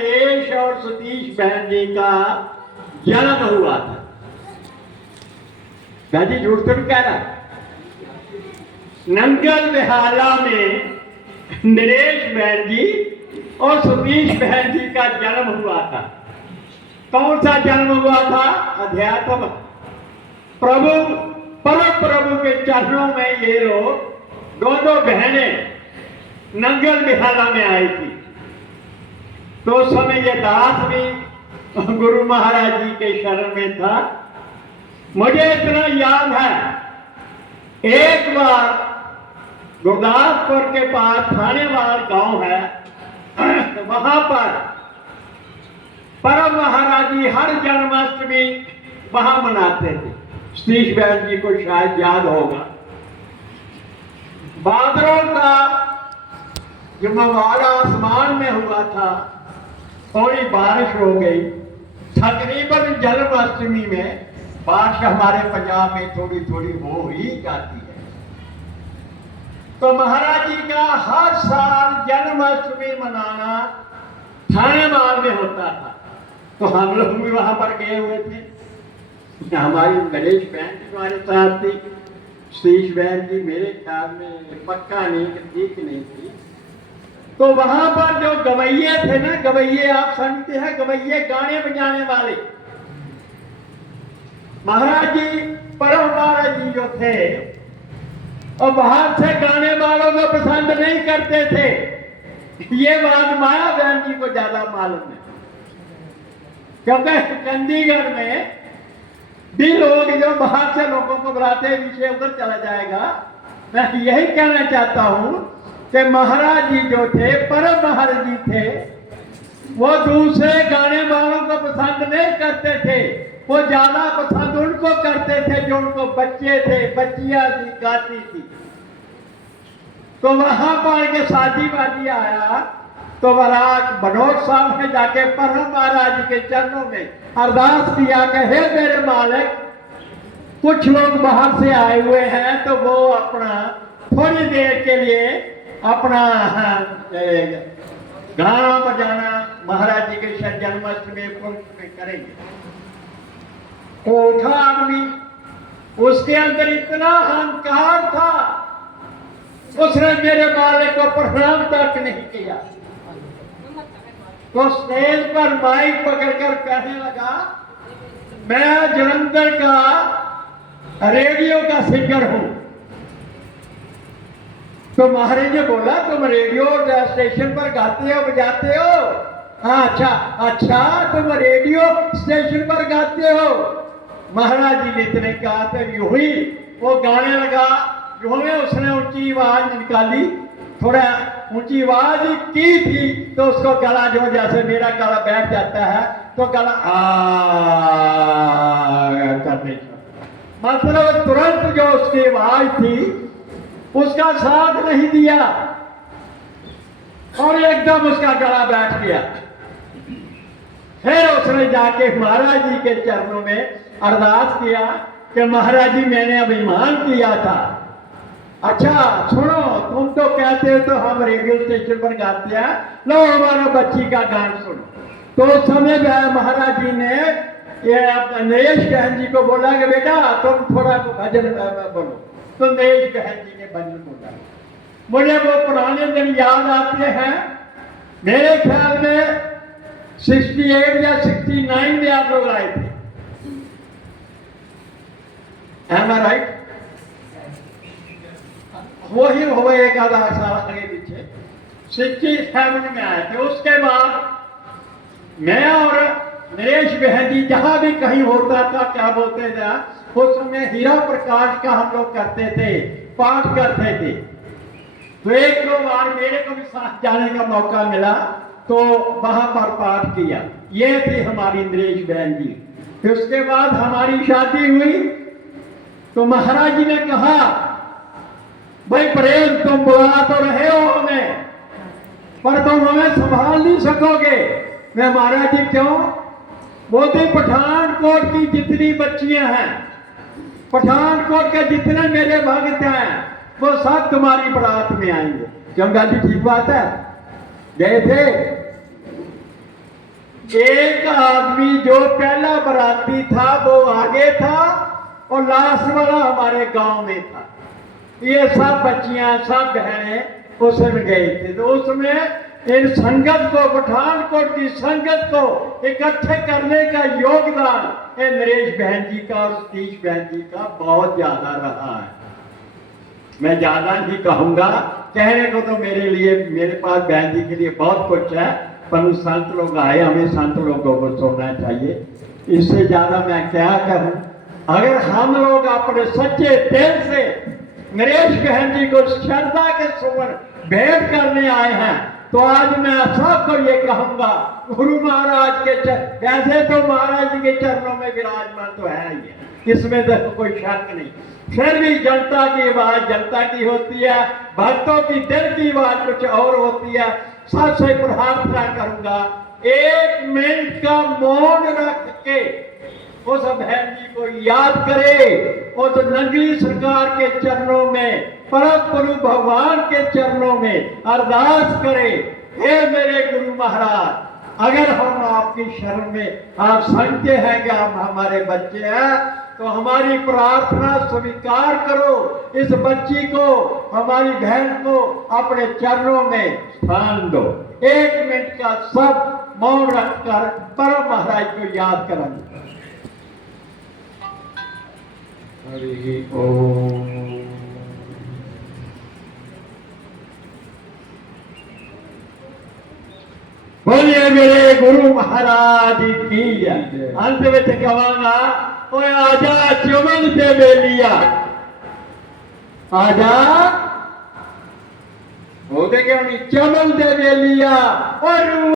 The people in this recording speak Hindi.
नरेश और सतीश बहन जी का जन्म हुआ था। दादी झूठ तो नहीं कह रहा। नंगल बेहाला में नरेश बहन जी और सतीश बहन जी का जन्म हुआ था। कौन सा जन्म हुआ था? अध्यात्म प्रभु परम प्रभु के चरणों में ये लोग दोनों बहनें नंगल बिहाला में आई थी। तो उस समय ये दास भी गुरु महाराज जी के शरण में था। मुझे इतना याद है, एक बार गुरदासपुर के पास थानेवाल गांव है, वहां पर परम महाराज जी हर जन्माष्टमी वहां मनाते थे। सतीश बहन जी को शायद याद होगा। बादलों का जुम्मवाड़ा आसमान में हुआ था, थोड़ी बारिश हो गई। तकरीबन जन्माष्टमी में बारिश हमारे पंजाब में थोड़ी थोड़ी हो ही जाती है। तो महाराज जी का हर साल जन्माष्टमी मनाना थानेवाल में होता था। तो हम लोग भी वहां पर गए हुए थे। हमारी नरेश बहन जी हमारे साथ थी, सतीश बहन जी मेरे ख्याल में पक्का नहीं, ठीक नहीं थी। तो वहां पर जो गवैये थे ना, गवैये आप समझते हैं, गवैये गाने बजाने वाले महाराज जी परम महाराज जी जो थे, और बाहर से गाने वालों को पसंद नहीं करते थे। ये बात माया बहन जी को ज्यादा मालूम है, क्योंकि चंडीगढ़ में भी लोग जो बाहर से लोगों को बुलाते हैं, विषय उधर चला जाएगा। मैं यही कहना चाहता हूं कि महाराज जी जो थे, परम महाराज जी थे, वो दूसरे गाने वालों को पसंद नहीं करते थे। वो ज्यादा पसंद उनको करते थे जो उनको बच्चे थे, बच्चियां थी, गाती थी। तो वहां पर के शादी वादी आया तो महाराज बनोट साहब ने जाके परम महाराज जी के चरणों में अरदास किया कि हे मेरे मालिक, कुछ लोग बाहर से आए हुए हैं, तो वो अपना थोड़ी देर के लिए अपना गाना बजाना महाराज जी के जन्माष्टमी में करेंगे। तो उठा आदमी, उसके अंदर इतना अहंकार था, उसने मेरे मालिक को प्रणाम तक नहीं किया। तो स्टेज पर माइक पकड़कर कहने लगा, मैं जलंधर का रेडियो का सिंगर हूं। तो महाराज ने बोला, तुम रेडियो स्टेशन पर गाते हो, बजाते हो? हाँ, अच्छा तुम रेडियो स्टेशन पर गाते हो। महाराज जी ने इतने कहा तो यूं ही वो गाने लगा। यूं ही उसने ऊंची आवाज निकाली, थोड़ा ऊंची आवाज की थी, तो उसको गला जो जैसे मेरा गला बैठ जाता है, तो गला करने का मतलब तुरंत जो उसकी आवाज थी उसका साथ नहीं दिया और एकदम उसका गला बैठ गया। फिर उसने जाके महाराज जी के चरणों में अरदास किया कि महाराज जी, मैंने अभिमान किया था। अच्छा सुनो, तुम तो कहते हो तो हम रेडियो स्टेशन पर गाते हैं, लो हमारा बच्ची का गान सुनो। तो उस समय महाराज जी ने ये नरेश बहन जी को बोला कि बेटा तुम थोड़ा भजन बोलो। तो नरेश बहन जी ने भजन बोला। मुझे वो पुराने दिन याद आते हैं। मेरे ख्याल में 68 या 69 में आप लोग आए थे, am I right? वो ही हुआ एक आधा साल आगे पीछे 67 में आए थे। उसके बाद मैं और नरेश बहन जी जहां भी कहीं होता था, क्या बोलते थे, उस समय हीरा प्रकाश का हम लोग करते थे, पाठ करते थे। तो एक दो बार मेरे को भी साथ जाने का मौका मिला, तो वहां पर पाठ किया। ये थी हमारी नरेश बहन जी। फिर उसके बाद हमारी शादी हुई तो महाराज जी ने कहा, भाई प्रेम तुम बुला तो रहे हो हमें, पर तुम हमें संभाल नहीं सकोगे। मैं महाराज जी क्यों? बोलते पठानकोट की जितनी बच्चियां हैं, पठानकोट के जितने मेरे भक्त हैं, वो सब तुम्हारी बारात में आएंगे। क्यों गाजी, ठीक बात है? गए थे एक आदमी जो पहला बराती था वो आगे था और लास्ट वाला हमारे गांव में था। ये सब बच्चियां सब बहनें उसमें गए थे। तो उसमें इन संगत को, पठानकोट की संगत को इकट्ठे करने का योगदान नरेश बहन जी का और सतीश बहन जी का बहुत ज्यादा रहा है। मैं ज्यादा नहीं कहूंगा, कहने को तो मेरे पास बहन जी के लिए बहुत कुछ है, पर संत लोग आए, हमें संत लोगों को सुनना चाहिए। इससे ज्यादा मैं क्या कहूं। अगर हम लोग अपने सच्चे दिल से नरेश बहन जी को श्रद्धा के सुमन भेंट करने आए हैं, तो आज मैं सबको ये कहूंगा, गुरु महाराज के वैसे तो महाराज जी के चरणों में विराजमान तो है ही, इसमें तो कोई शक नहीं। फिर भी जनता की आवाज जनता की होती है, भक्तों की दिल की आवाज कुछ और होती है। सबसे प्रार्थना करूंगा, 1 मिनट का मौन रख के उस बहन जी को याद करे, उस नंगली सरकार के चरणों में, परम गुरु भगवान के चरणों में अरदास करे, हे मेरे गुरु महाराज, अगर हम आपकी शरण में आप समझते हैं कि आप हमारे बच्चे हैं, तो हमारी प्रार्थना स्वीकार करो। इस बच्ची को, हमारी बहन को अपने चरणों में स्थान दो। 1 मिनट का सब मौन रखकर परम महाराज को याद करेंगे। हरि ओम। बोलिए मेरे गुरु महाराज की जय। अंत में कहूंगा, ओए आजा चमन से बेलिया, आजा बोलते क्यों नहीं, चमन से बेलिया और